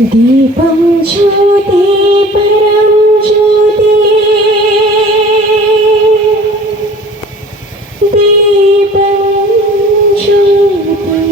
दीपं ज्योति परं ज्योति दीपं ज्योति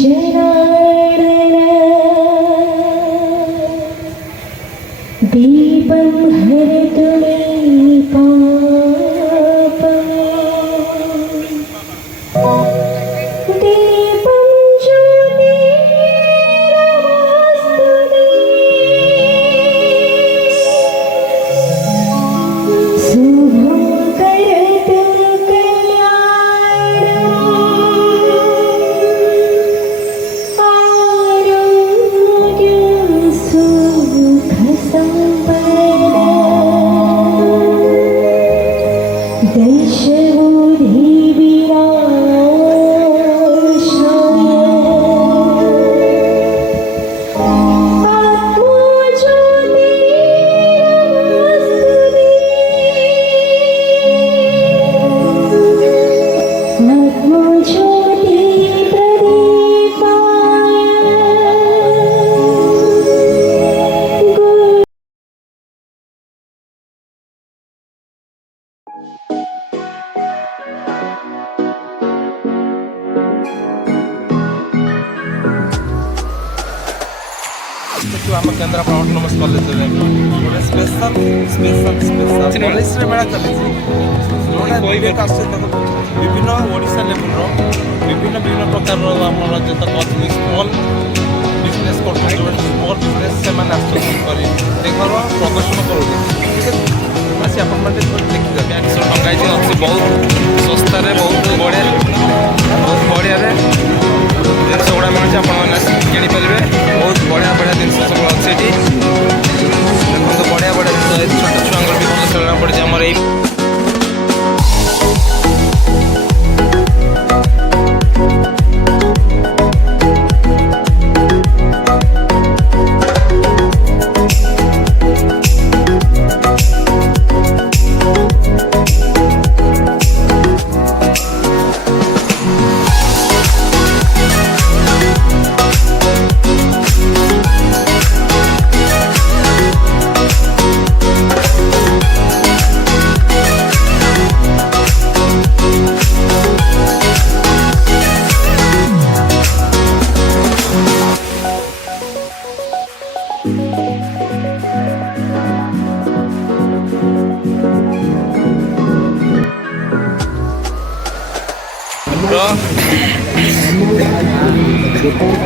जनार्दन दीपं हरतु मे पापम् दीपं ज्योति आम केन्द्रापड़ा ऑटोनोमस कॉलेज गोटे स्पेशल स्पेशल स्पेशल कॉलेज मेला चली विभिन्न ओडिशा लेवल विभिन्न विभिन्न प्रकार स्मॉल बिजनेस कर स्मॉल बिजनेस से देखर प्रदर्शन कर देखिए टंगाई अच्छी बहुत सस्तार बहुत बढ़िया जिनस गुड़ा मिलूँ आप किनीपारे बहुत बढ़िया बढ़िया जिन सब अच्छे देखो बढ़िया बढ़िया जिन छोट छुआ भी भल खेलना पड़े आम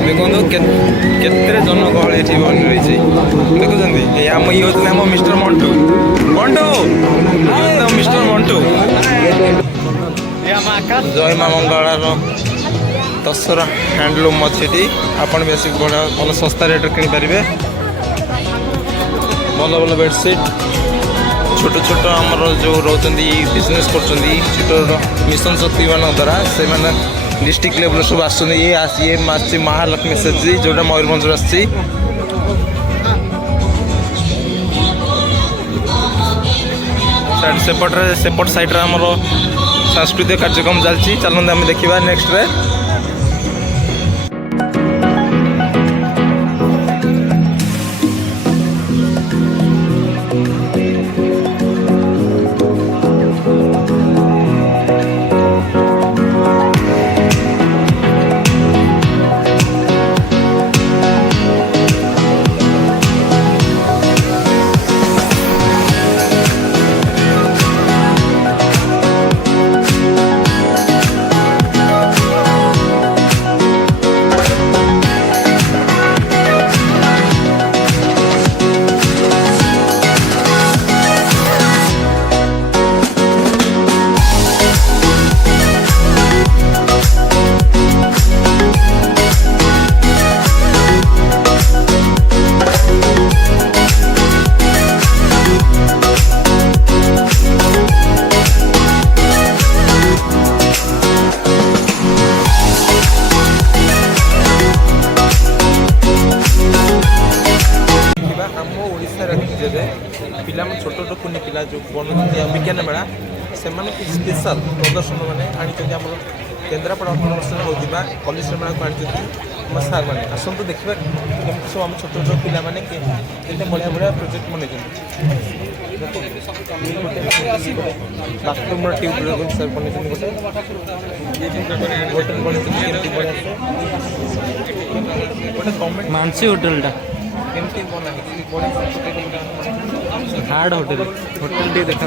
देखो केते जनगहली ये बनी रही देखुं ये आम ये होते आम मिस्टर मंटू मंटू मिस्टर मंटू जय माँ मंगलार दशहरा हैंडलूम अच्छी आपड़ भी आसिक बढ़िया भल सस्ता रेट किनीपारे भल भल बेडसीट छोट छोट आमर जो रोच बिजनेस कर छोट मिशन शक्ति मान द्वारा से डिस्ट्रिक्ट लेवल सब ये महालक्ष्मी सेजी जोटा मयूरभंज आसी सेपट साइड आमर सांस्कृतिक कार्यक्रम चलती चलते आम देखा नेक्स्ट रे पिला छोट छोट कुनी पिला जो बनते विज्ञान मेला से स्पेशल प्रदर्शन मैंने आम केन्द्रापड़ा अटोनोमस होता कलेज मेला को आनी सार मैंने आसतु देखा कमी सब आम छोट छोट पिला मैंने बढ़िया बढ़िया प्रोजेक्ट बन बाथरूम ट्यूब सर बन गोटे गवर्नमेंट मानसी होटेल केमती बना हार्ड होटेल टी देखा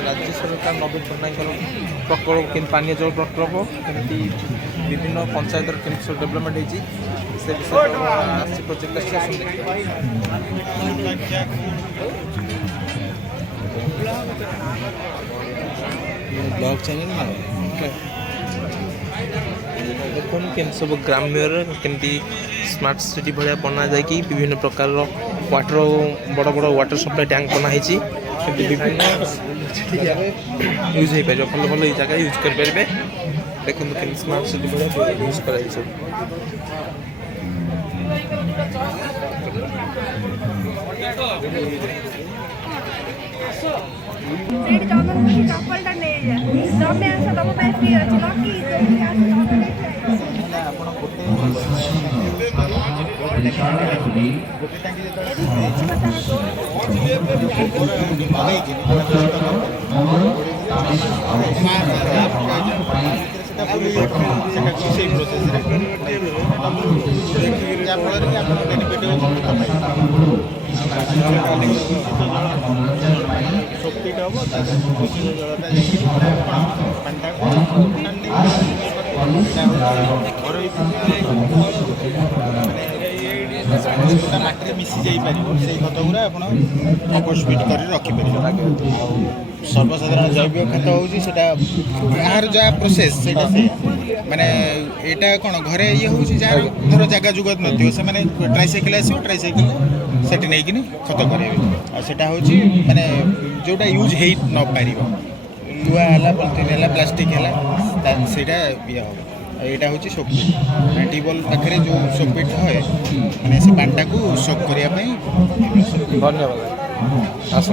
राज्य सरकार नवीन पट्टनायक प्रकल्प कि पानी जल प्रकल्प कमी विभिन्न पंचायत सब डेवलपमेंट होती से विषय प्रोजेक्ट ब्लॉग चैनल देखो केम सब ग्राम्य केमती स्मार्ट सिटी भाया बना जाकि विभिन्न प्रकार वाटर बड़ बड़ वाटर सप्लाई टैंक बनाई विभिन्न यूज हो पार भल भल ये जगह यूज करेंगे देखो केम स्मार्ट सिटी भाया यूज कर माटी मिसी जापर से खत गुरा आप कंपोस्ट कर रखिपर सर्वसाधारण जैविक खत हूँ यार जहाँ प्रोसेस से माने यहाँ कौन घरे ये हूँ जहाँ धर जगह जुगत नथियो से माने ट्राइसाइकेल आसो ट्राइसाइकेल सेठी नहीं खत करेंगे सेटा हूँ माने जोटा यूज हो न पार लुआ है पॉलिथिन है प्लास्टिक है सेटा ये हम यहाँ हूँ सोकपिट ट्यूबवेल पाखे जो सोकपिट है मैंने से पाटा को सोक करने धन्यवाद आस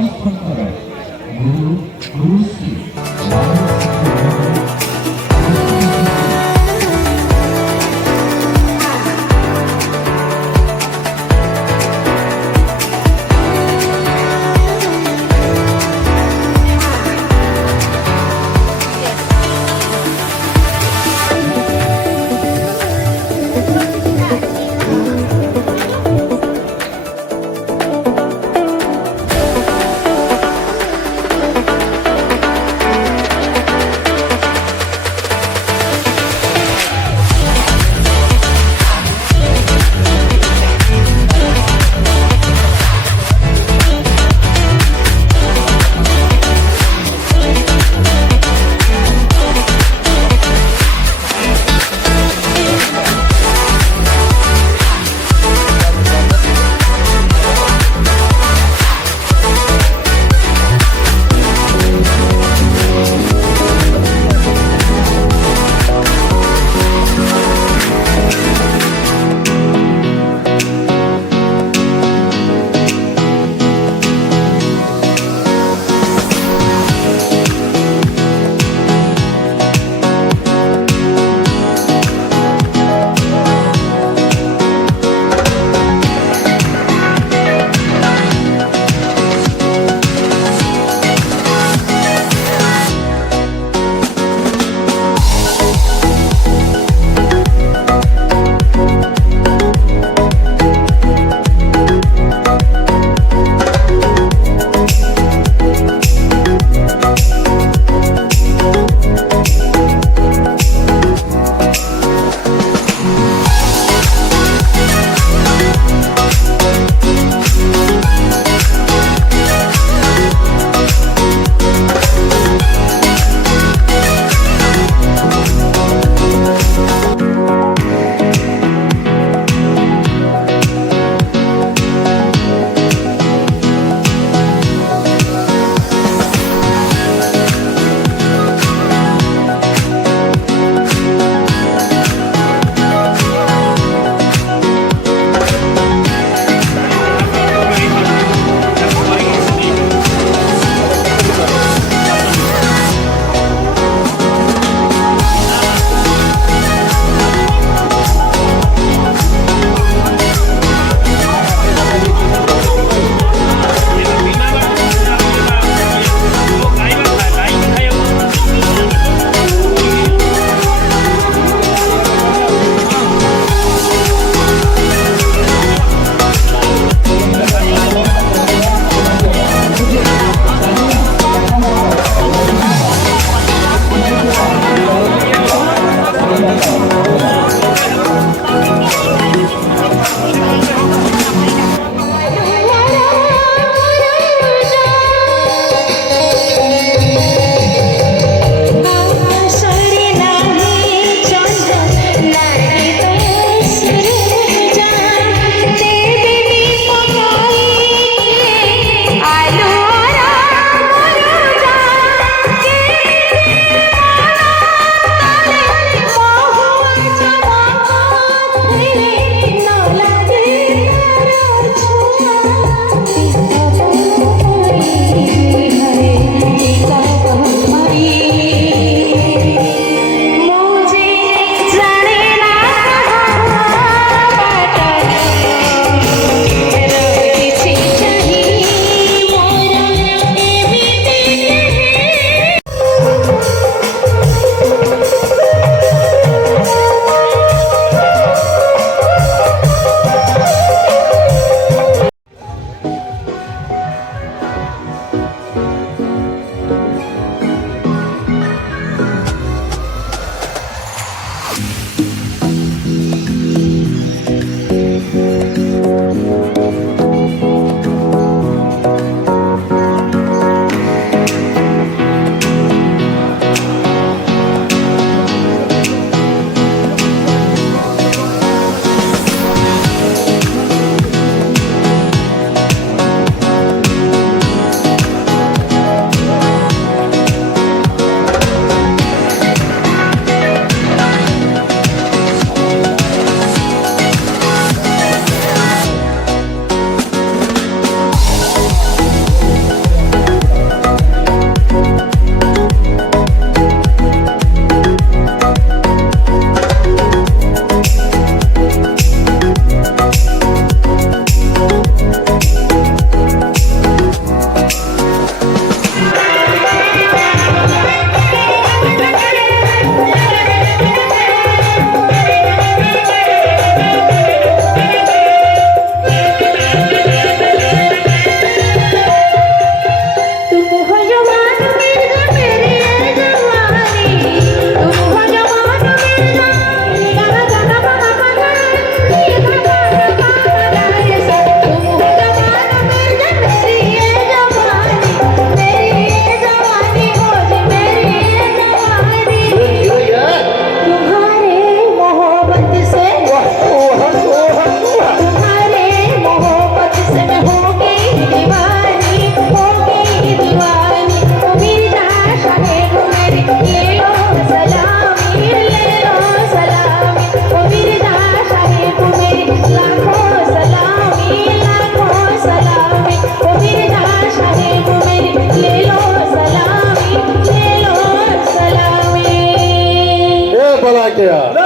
गया।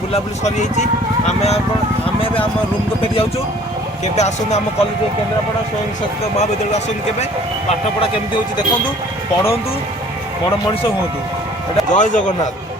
बुलाबुली सरी आमे आम रूम को फेरी जाऊँ केबे आसନ୍ତୁ आम कॉलेज केन्द्रापड़ा स्वयं शासित महाविद्यालय आसନ୍ତୁ केबे पाठपढ़ा केमती होची देखंतु पढ़ंतु बड़ मनीष हुंतु जय जगन्नाथ।